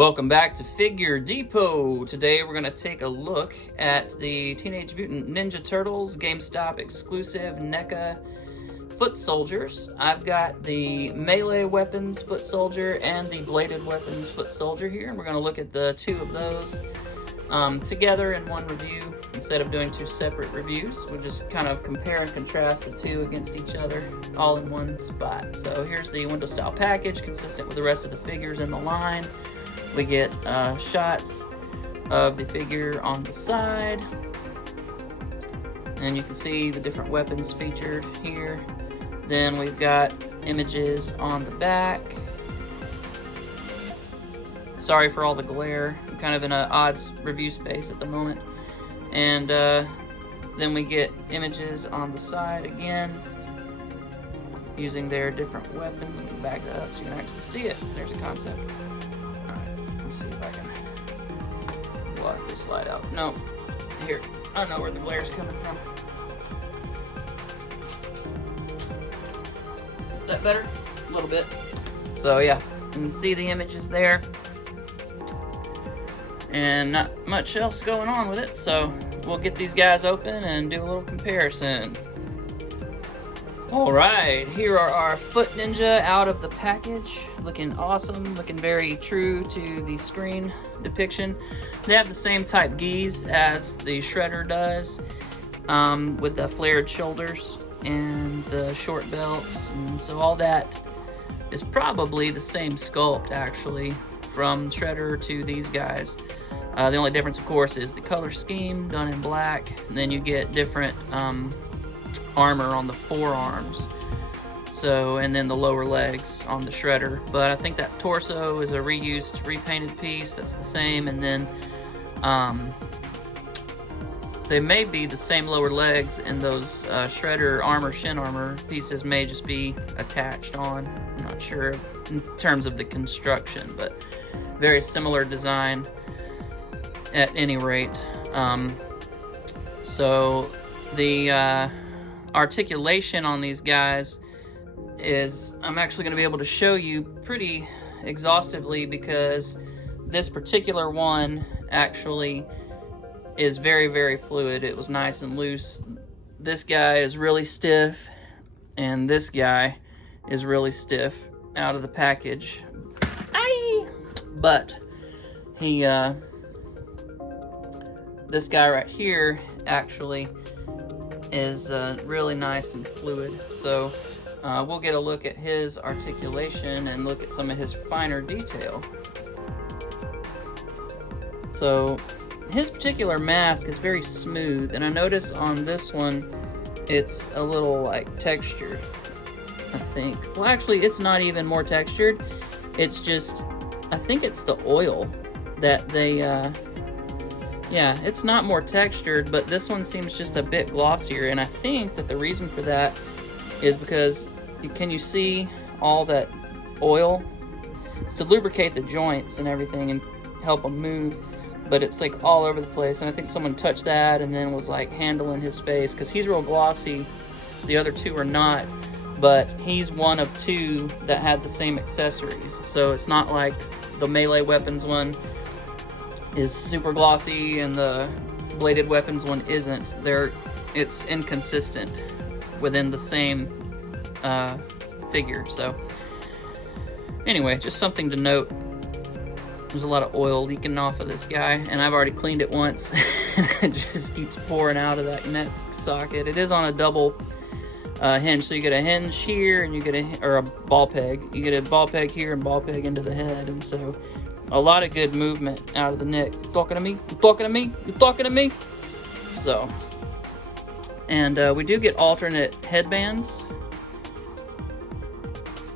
Welcome back to Figure Depot. Today we're going to take a look at the Teenage Mutant Ninja Turtles GameStop exclusive NECA foot soldiers. I've got the melee weapons foot soldier and the bladed weapons foot soldier here, and we're going to look at the two of those together in one review. Instead of doing two separate reviews, we'll just kind of compare and contrast the two against each other all in one spot. So here's the window style package consistent with the rest of the figures in the line. We get shots of the figure on the side, and you can see the different weapons featured here. Then we've got images on the back. Sorry for all the glare, I'm kind of in an odd review space at the moment. And then we get images on the side again, using their different weapons. Let me back that up so you can actually see it. There's a concept. Let's see if I can block this slide out. No, here. I don't know where the glare's coming from. Is that better? A little bit. So yeah, you can see the images there. And not much else going on with it, so we'll get these guys open and do a little comparison. Alright, here are our Foot Ninja out of the package. Looking awesome, looking very true to the screen depiction. They have the same type geese as the Shredder does, with the flared shoulders and the short belts, and so all that is probably the same sculpt actually from Shredder to these guys. The only difference, of course, is the color scheme done in black, and then you get different armor on the forearms, so, and then the lower legs on the Shredder. But I think that torso is a reused, repainted piece that's the same, and then they may be the same lower legs, and those Shredder armor, shin armor pieces may just be attached on. I'm not sure in terms of the construction, but very similar design at any rate. So the articulation on these guys is, I'm actually going to be able to show you pretty exhaustively, because this particular one actually is very, very fluid. It was nice and loose. This guy is really stiff, and this guy is really stiff out of the package. Aye! But he this guy right here actually is really nice and fluid. So we'll get a look at his articulation and look at some of his finer detail. So his particular mask is very smooth, and I notice on this one it's a little like textured, I think. Well, actually it's not even more textured. It's just, I think it's the oil that they yeah, it's not more textured, but this one seems just a bit glossier, and I think that the reason for that is because, can you see all that oil? It's to lubricate the joints and everything and help them move, but it's like all over the place, and I think someone touched that and then was like handling his face, because he's real glossy. The other two are not, but he's one of two that had the same accessories, so it's not like the melee weapons one is super glossy and the bladed weapons one isn't. It's inconsistent within the same figure. So anyway, just something to note. There's a lot of oil leaking off of this guy, and I've already cleaned it once and it just keeps pouring out of that neck socket. It is on a double hinge, so you get a hinge here and you get a ball peg. You get a ball peg here and ball peg into the head, and so a lot of good movement out of the neck. You talking to me? You talking to me? You talking to me? So, and we do get alternate headbands.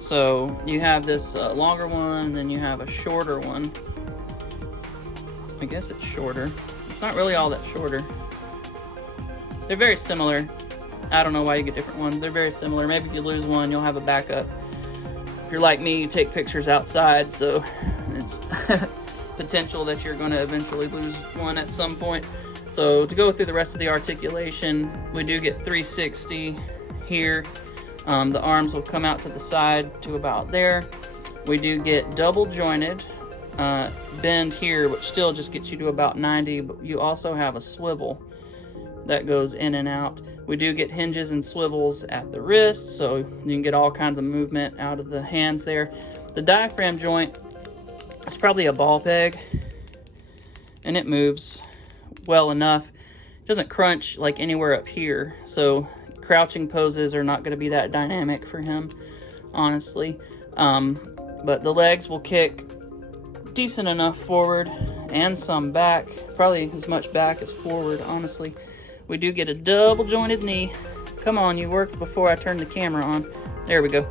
So you have this longer one, and then you have a shorter one. I guess it's shorter. It's not really all that shorter. They're very similar. I don't know why you get different ones. They're very similar. Maybe if you lose one, you'll have a backup. If you're like me, you take pictures outside, so it's potential that you're going to eventually lose one at some point. So to go through the rest of the articulation, we do get 360 here. The arms will come out to the side to about there. We do get double jointed bend here, which still just gets you to about 90, but you also have a swivel that goes in and out. We do get hinges and swivels at the wrist, so you can get all kinds of movement out of the hands there. The diaphragm joint is probably a ball peg, and it moves well enough. It doesn't crunch like anywhere up here, so crouching poses are not going to be that dynamic for him, honestly. But the legs will kick decent enough forward and some back, probably as much back as forward, honestly. We do get a double jointed knee. Come on, you worked before I turned the camera on. There we go.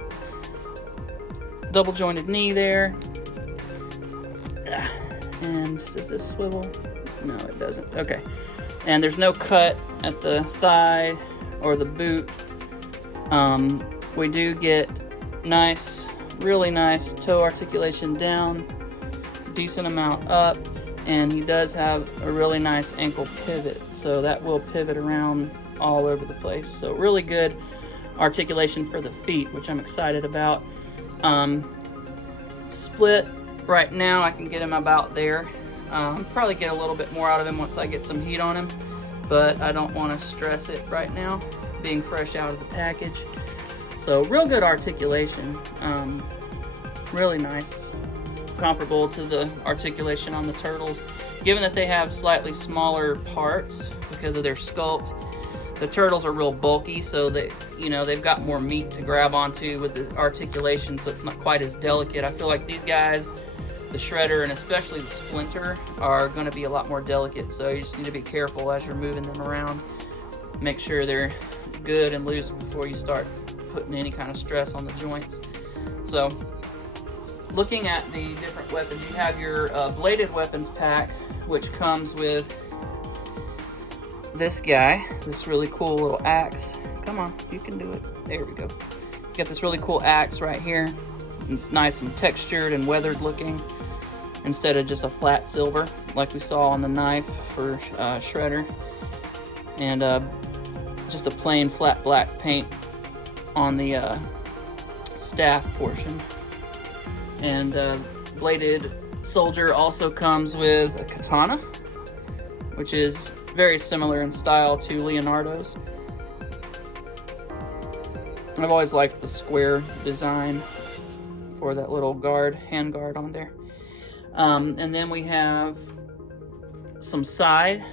Double jointed knee there. And does this swivel? No, it doesn't. Okay. And there's no cut at the thigh or the boot. We do get nice, really nice toe articulation down, decent amount up, and he does have a really nice ankle pivot, so that will pivot around all over the place. So really good articulation for the feet, which I'm excited about. Split right now, I can get him about there. Probably get a little bit more out of him once I get some heat on him, but I don't want to stress it right now, being fresh out of the package. So real good articulation, really nice. Comparable to the articulation on the turtles. Given that they have slightly smaller parts because of their sculpt, the turtles are real bulky, so they, you know, they've got more meat to grab onto with the articulation, so it's not quite as delicate. I feel like these guys, the Shredder and especially the Splinter, are going to be a lot more delicate, so you just need to be careful as you're moving them around. Make sure they're good and loose before you start putting any kind of stress on the joints. So looking at the different weapons, you have your bladed weapons pack, which comes with this guy, this really cool little axe. Come on, you can do it. There we go. You got this really cool axe right here. It's nice and textured and weathered looking, instead of just a flat silver like we saw on the knife for Shredder. And just a plain flat black paint on the staff portion. And bladed soldier also comes with a katana, which is very similar in style to Leonardo's. I've always liked the square design for that little guard, hand guard on there. And then we have some sai.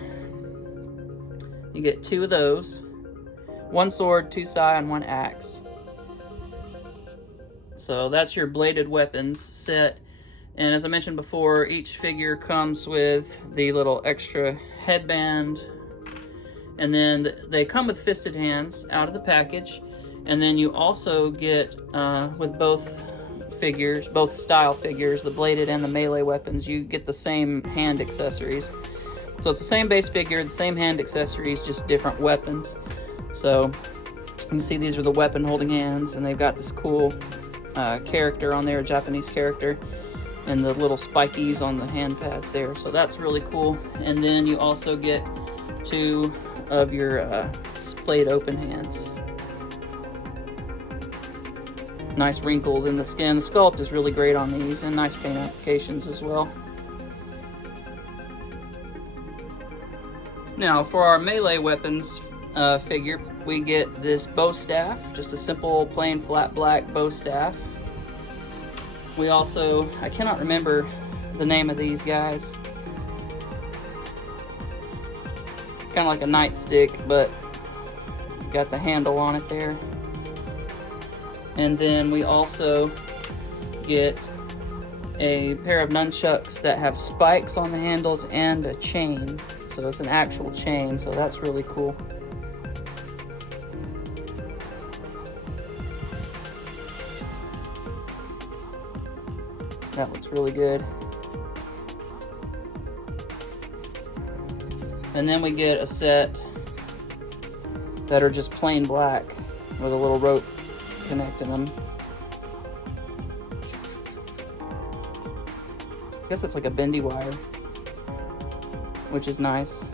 You get 2 of those. 1 sword, 2 sai, and 1 axe. So that's your bladed weapons set. And as I mentioned before, each figure comes with the little extra headband. And then they come with fisted hands out of the package. And then you also get, with both figures, both style figures, the bladed and the melee weapons, you get the same hand accessories. So it's the same base figure, the same hand accessories, just different weapons. So you can see these are the weapon holding hands, and they've got this cool character on there, a Japanese character, and the little spikies on the hand pads there. So that's really cool. And then you also get 2 of your splayed open hands. Nice wrinkles in the skin. The sculpt is really great on these, and nice paint applications as well. Now for our melee weapons figure, we get this bow staff, just a simple plain flat black bow staff. We also, I cannot remember the name of these guys. Kind of like a nightstick, but got the handle on it there. And then we also get a pair of nunchucks that have spikes on the handles and a chain. So it's an actual chain, so that's really cool. That looks really good. And then we get a set that are just plain black with a little rope connecting them. I guess it's like a bendy wire, which is nice.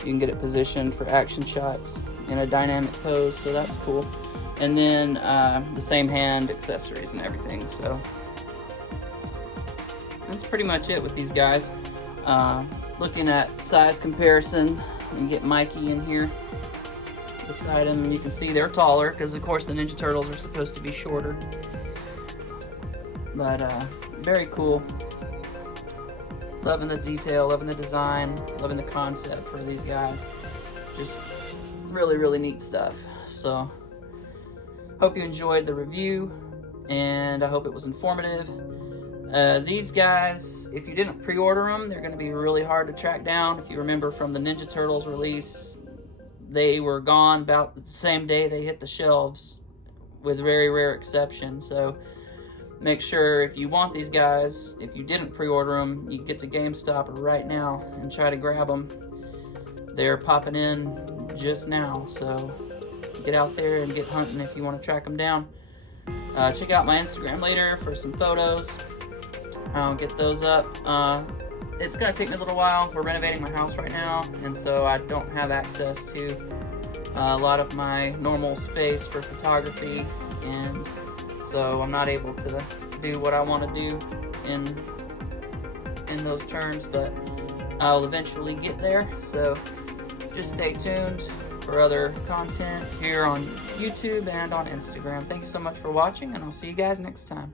You can get it positioned for action shots in a dynamic pose, so that's cool. And then the same hand accessories and everything, so that's pretty much it with these guys. Looking at size comparison, and get Mikey in here beside him, and you can see they're taller because of course the Ninja Turtles are supposed to be shorter. But very cool. Loving the detail, loving the design, loving the concept for these guys. Just really neat stuff. So hope you enjoyed the review, and I hope it was informative. These guys, if you didn't pre-order them, they're going to be really hard to track down. If you remember from the Ninja Turtles release, they were gone about the same day they hit the shelves, with very rare exception. So make sure if you want these guys, if you didn't pre-order them, you get to GameStop right now and try to grab them. They're popping in just now, so get out there and get hunting if you want to track them down. Check out my Instagram later for some photos. I'll get those up. It's going to take me a little while. We're renovating my house right now, and so I don't have access to a lot of my normal space for photography, and so I'm not able to do what I want to do in those terms, but I'll eventually get there. So just stay tuned for other content here on YouTube and on Instagram. Thank you so much for watching, and I'll see you guys next time.